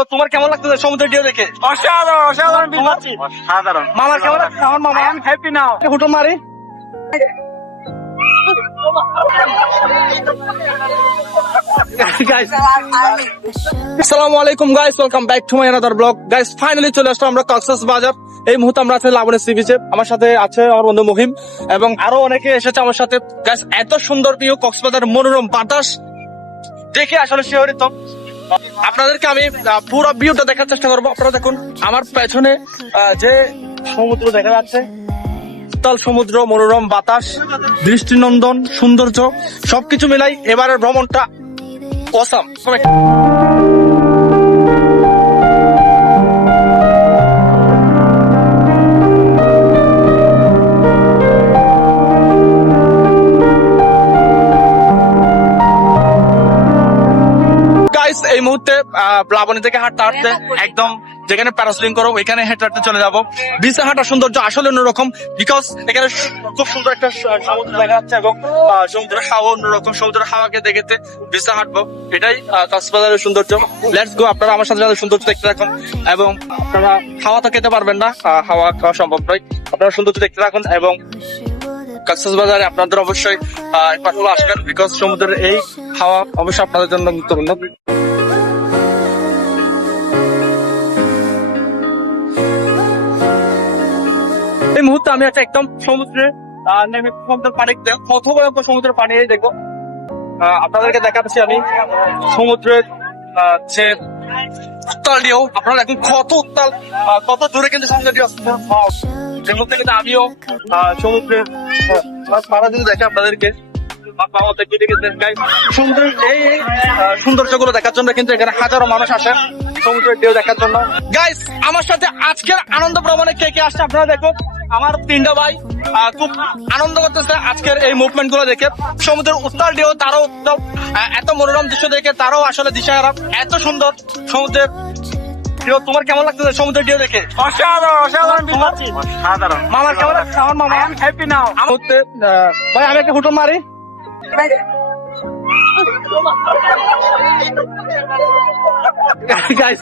প্রিয়, তোমার কেমন লাগতেছে সমুদ্রের ঢেউ দেখে? অসাধারণ অসাধারণ বিলাচ্ছি সাধারণ। মামার কেমন লাগছে? আমার মামা আই এম হ্যাপি নাও। হুটো মারি। আসসালামু আলাইকুম guys, welcome back to my another blog. Guys finally চলে আসলাম আমরা কক্সবাজার। এই মুহূর্তে আমরা আছি লাবণী সি বিচে। আমার সাথে আছে আমার বন্ধু মহিম এবং আরো অনেকে এসেছে আমার সাথে। গাইস এত সুন্দর ভিউ, কক্সবাজার মনোরম বাতাস দেখে আসলে শিহরিত। আপনাদেরকে আমি পুরো ভিউটা দেখার চেষ্টা করবো। আপনারা দেখুন আমার পেছনে যে সমুদ্র দেখা যাচ্ছে, উত্তাল সমুদ্র, মনোরম বাতাস, দৃষ্টিনন্দন সৌন্দর্য সবকিছু মিলাই এবারের ভ্রমণটা অসাম। এই মুহূর্তে লাবণী থেকে হাঁটতে হাঁটতে একদম যেখানে প্যারাসেলিং করো ওইখানে হেঁটে হাঁটতে চলে যাবো। বিচে হাঁটার সৌন্দর্য আসলে অন্যরকম, বিকজ এখানে খুব সুন্দর একটা সমুদ্র দেখা যাচ্ছে এবং সমুদ্রের হাওয়া অন্যরকম। সমুদ্রের হাওয়াকে দেখতে বিচে হাঁটবো, এটাই কক্সবাজারের সৌন্দর্য। লেটস গো, আপনারা আমার সাথে সৌন্দর্য দেখতে থাকুন এবং আপনারা হাওয়া তো খেতে পারবেন না, হাওয়া খাওয়া সম্ভব নয়। আপনারা সৌন্দর্য দেখতে থাকুন এবং কক্সবাজারে আপনাদের অবশ্যই একবার হলো আসবেন, বিকজ সমুদ্রের এই হাওয়া অবশ্যই আপনাদের জন্য গুরুত্বপূর্ণ। এই মুহূর্তে আমি আছি একদম সমুদ্রে নেমে সমুদ্রের পানি কত বড় সমুদ্রের পানি দেখবো। আপনাদেরকে দেখাচ্ছি আমি সমুদ্রের যে উত্তাল ঢেউ। আপনারা দেখুন কত উত্তাল, কত দূরে কিন্তু সমুদ্রের ঢেউ আসছে। যে মুহূর্তে কিন্তু আমিও সমুদ্রের সারাদিন দেখে আপনাদেরকে সমুদ্রের এই সৌন্দর্য গুলো দেখার জন্য কিন্তু এখানে হাজারো মানুষ আসে সমুদ্রের ঢেউ দেখার জন্য। গাইস আমার সাথে আজকের আনন্দ ভ্রমণে কে কে আসছে আপনারা দেখুন। আমার তিনটা ভাই খুব আনন্দ করতেছে আজকের এই মুভমেন্ট গুলো দেখে। সমুদ্রের উত্তাল ঢেউ, তারাও এত মনোরম দৃশ্য দেখে তারাও আসলে দিশাহারা। এত সুন্দর সমুদ্রের ঢেউ, তোমার কেমন লাগতেছে সমুদ্রের ঢেউ দেখে? অসাধারণ অসাধারণ বিলাচ্ছি সাধারণ। মামার কেমন লাগছে? আমার মামা আই এম হ্যাপি নাও। ভাই আমি একটা হুটো মারি। Guys.